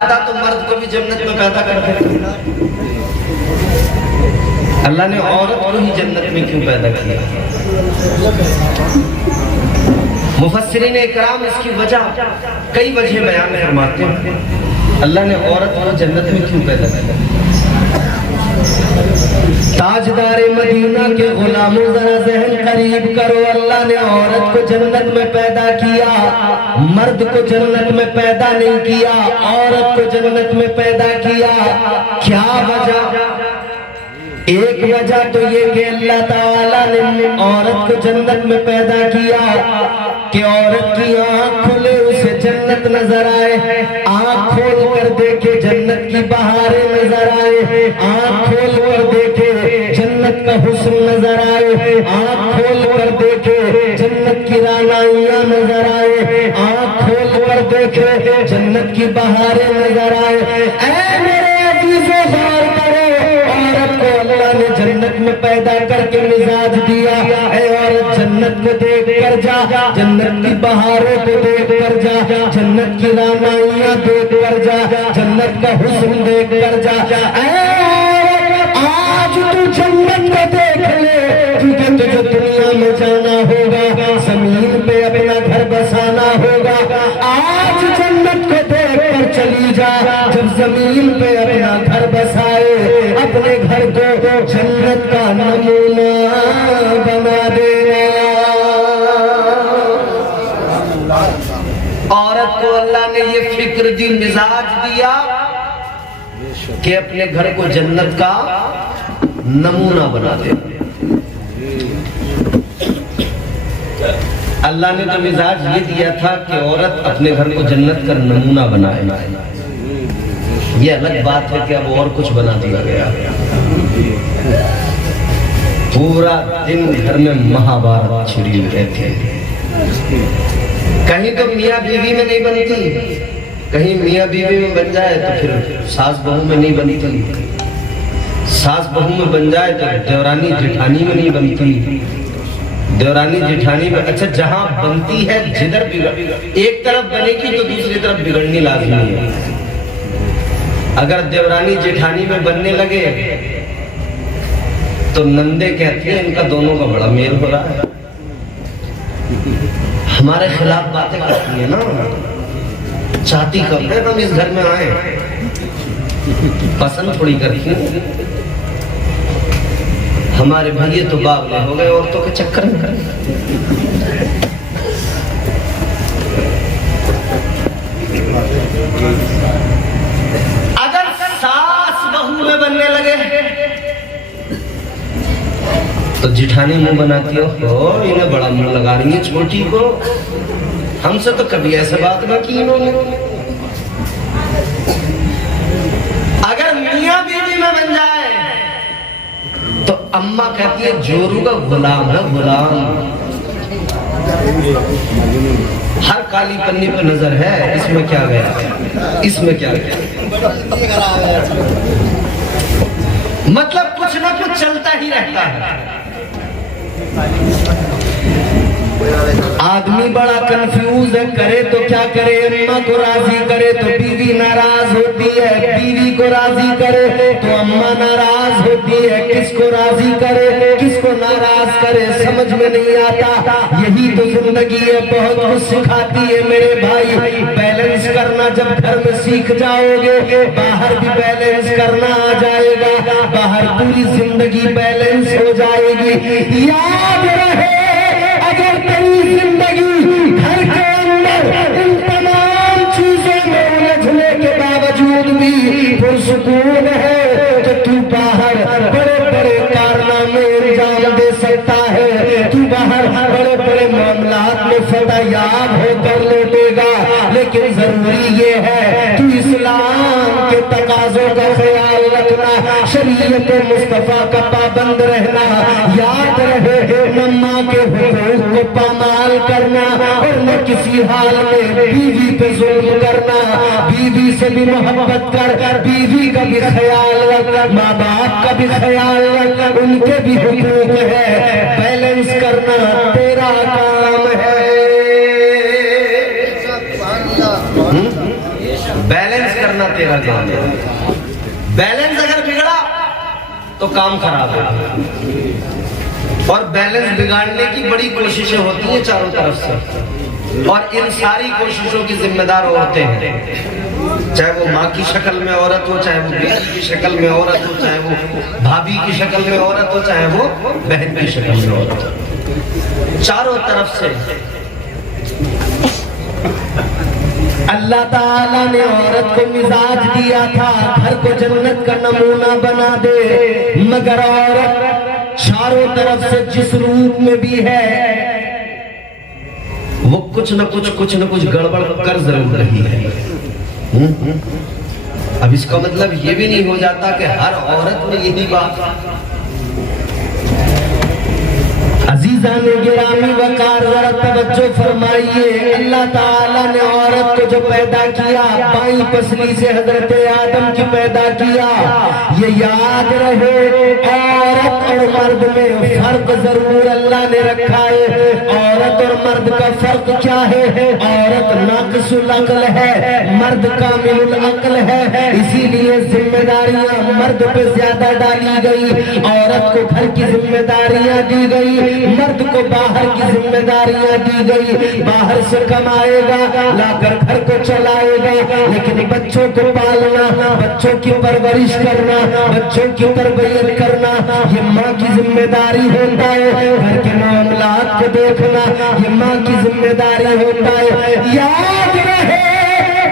تو مرد کو بھی جنت میں پیدا کر دے. اللہ نے عورت کو ہی جنت میں کیوں پیدا کیا؟ مفسرین اکرام اس کی وجہ کئی وجہ بیان فرماتے ہیں. اللہ نے عورت کو جنت میں کیوں پیدا کیا؟ تاجدار مدینہ کے غلاموں ذرا ذہن قریب کرو. اللہ نے عورت کو جنت میں پیدا کیا، مرد کو جنت میں پیدا نہیں کیا، عورت کو جنت میں پیدا کیا. کیا وجہ؟ ایک وجہ تو یہ کہ اللہ تعالیٰ نے عورت کو جنت میں پیدا کیا کہ عورت کی آنکھ کھلے اسے جنت نظر آئے. آنکھ کھول کر دیکھے جنت کی بہاریں نظر آئے، آنکھ کھول کر دیکھے جنت کا حسن نظر آئے، آنکھ کھول کر دیکھے جنت کی رانائیاں نظر آئے، آنکھ کھول کر دیکھے جنت کی بہاریں نظر آئے. اے میرے عزیزو غور کرو، عورت کو اللہ نے جنت میں پیدا کر کے مزاج دیا. اے عورت جنت کو دیکھ کر جا، جنت کی بہاروں کو دیکھ کر جا، جنت کی رانائیاں دیکھ کر جا، جنت کا حسن دیکھ کر جا. اے عورت آج تو جنت کو دیکھ لے، کیونکہ تجھے دنیا میں جانا ہوگا، زمین پہ اپنا گھر بسانا ہوگا. آج جنت کو دیکھ کر چلی جا، جب زمین پہ اپنا گھر بسائے اپنے گھر کو جنت کا نمونہ بنا دینا. عورت کو اللہ نے یہ فکر دی، مزاج دیا کہ اپنے گھر کو جنت کا نمونہ بنا دے. اللہ نے تو مزاج یہ دیا تھا کہ عورت اپنے گھر کو جنت کا نمونہ بنائے. یہ الگ بات ہے کہ اب اور کچھ بنا دیا گیا. پورا دن گھر میں مہابھارت چھڑی ہوئی رہتی ہے. کہیں تو میاں بیوی میں نہیں بنتی، کہیں میاں بیوی میں بن جائے تو پھر ساس بہو میں نہیں بنتی، ساس بہو میں بن جائے تو دیورانی جٹھانی میں نہیں بنتی، دیورانی جٹھانی میں اچھا جہاں بنتی ہے جدھر ایک طرف بنے گی تو دوسری طرف بگڑنی لازمی ہے. اگر دیورانی جٹھانی میں بننے لگے تو نندے کہتی ہیں ان کا دونوں کا بڑا میل ہو رہا ہے، ہمارے خلاف باتیں کرتی ہیں نا، چاہتی کب ہے ہم اس گھر میں آئیں، پسند تھوڑی کرتی ہیں. ہمارے بھائی تو باغلے ہو گئے عورتوں کے چکر میں. اگر ساس بہو میں بننے لگے تو جٹھانی منہ بناتی ہو انہیں بڑا منہ لگا رہی ہے چھوٹی کو، ہم سے تو کبھی ایسے بات نہ کی انہوں نے. اگر میاں بیوی میں بن جائے تو اماں کہتی ہے جورو کا غلام ہے، غلام. ہر کالی پنی پہ نظر ہے، اس میں کیا گیا، اس میں کیا گیا. مطلب کچھ نہ کچھ چلتا ہی رہتا ہے. آدمی بڑا کنفیوز ہے، کرے تو کیا کرے. اماں کو راضی کرے تو بیوی ناراض ہوتی ہے، بیوی کو راضی کرے تو اماں ناراض ہوتی ہے. کس کو راضی کرے کس کو ناراض کرے سمجھ میں نہیں آتا. یہی تو زندگی ہے، بہت کچھ سکھاتی ہے میرے بھائی. بیلنس کرنا جب گھر میں سیکھ جاؤ گے باہر بھی بیلنس کرنا آ جائے گا، باہر پوری زندگی بیلنس ہو جائے گی. یاد رہے اگر تیری زندگی گھر کے اندر ان تمام چیزوں میں الجھنے کے باوجود بھی پرسکون ہے تو تو باہر بڑے بڑے کارنامے انجام دے سکتا ہے، تو باہر بڑے بڑے معاملات میں فتح یاب ہو کر لوٹے گا. لیکن ضروری یہ ہے تو اسلام کے تقاضوں کا خیال رکھنا، شریعت مصطفیٰ کا پابند رہنا. یاد رہے نہ ماں کے حقوق کو پامال کرنا اور نہ کسی حال میں بیوی پہ ظلم کرنا. بیوی سے بھی محبت کر، بیوی کا بھی خیال رکھ، ماں باپ کا بھی خیال رکھ، ان کے بھی حقوق ہے. بیلنس کرنا تیرا کام ہے. بیلنس کرنا تیرا کام ہے. بیلنس اگر بگڑا تو کام خراب ہے. اور بیلنس بگاڑنے کی بڑی کوششیں ہوتی ہیں چاروں طرف سے، اور ان ساری کوششوں کی ذمہ دار عورتیں ہیں. چاہے وہ ماں کی شکل میں عورت ہو، چاہے وہ بیٹی کی شکل میں عورت ہو، چاہے وہ بھابھی کی شکل میں عورت ہو، چاہے وہ بہن کی شکل میں عورت ہو. چاروں طرف سے اللہ تعالیٰ نے عورت کو مزاج دیا تھا گھر کو جنت کا نمونہ بنا دے، مگر عورت چاروں طرف سے جس روپ میں بھی ہے وہ کچھ نہ کچھ گڑبڑ کر ضرور رہی ہے. اب اس کا مطلب یہ بھی نہیں ہو جاتا کہ ہر عورت میں یہی بات. عزیزان گرامی وقار ذرا توجہ فرمائیے. اللہ تعالیٰ نے عورت کو جو پیدا کیا بائیں پسلی سے حضرت آدم کی پیدا کیا. یہ یاد رہے عورت اور مرد میں فرق ضرور اللہ نے رکھا ہے. عورت اور مرد کا فرق کیا ہے؟ عورت ناقص العقل ہے، مرد کامل العقل ہے. اسی لیے ذمہ داریاں مرد پہ زیادہ ڈالی گئی. عورت کو گھر کی ذمہ داریاں دی گئی، مرد کو باہر کی ذمہ داریاں دی گئی. باہر سے کمائے گا، لا کر گھر کو چلائے گا، لیکن بچوں کو پالنا، بچوں کی پرورش کرنا، بچوں کی تربیت کرنا یہ ماں کی ذمہ داری ہوتا ہے. گھر کے معاملات کو دیکھنا یہ ماں کی ذمہ داری ہوتا ہے. یاد رہے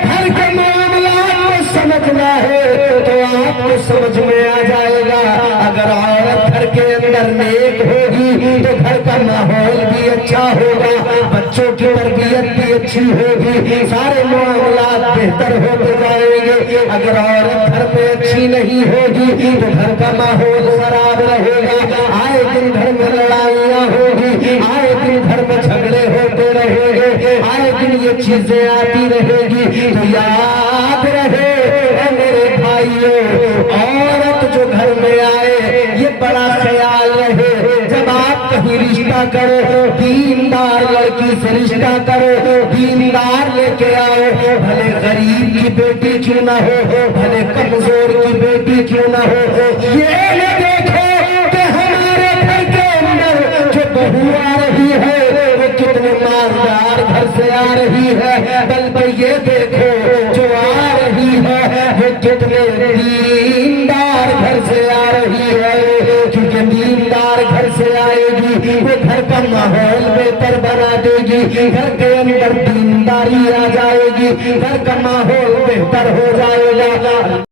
گھر کے معاملات کو سمجھنا ہے تو آپ کو سمجھ میں آ جائے گا. اگر عورت گھر کے اندر نیک ہوگی تو گھر کا ماحول بھی اچھا ہوگا، بچوں کی تربیت بھی اچھی ہوگی، سارے معاملات بہتر ہوتے جائیں گے. اگر عورت گھر میں اچھی نہیں ہوگی تو گھر کا ماحول خراب رہے گا. آئے دن گھر میں لڑائیاں ہوگی، آئے دن گھر میں جھگڑے ہوتے رہیں گے، آئے دن یہ چیزیں آتی رہے گی. تو یاد رہے اے میرے بھائیوں، عورت جو گھر میں آئے یہ بڑا خیال رہے. جب آپ کہیں رشتہ کرو دیندار لڑکی سے رشتہ کرو، دیندار لے کے آؤ، بھلے غریب کی بیٹی کیوں نہ ہو، بھلے کمزور کی بیٹی کیوں نہ ہو. یہ نہ دیکھو کہ ہمارے گھر کے اندر جو بہو آ رہی ہے وہ کتنے مالدار گھر سے آ رہی ہے، بلکہ یہ دیکھو جو آ رہی ہے وہ کتنے دیندار گھر سے آ رہی ہے. کیونکہ دیندار گھر سے آئے گی وہ گھر کا ماحول بہتر بنا دے گی، گھر کے اندر دینداری آ جائے گی، گھر کا ماحول بہتر ہو جائے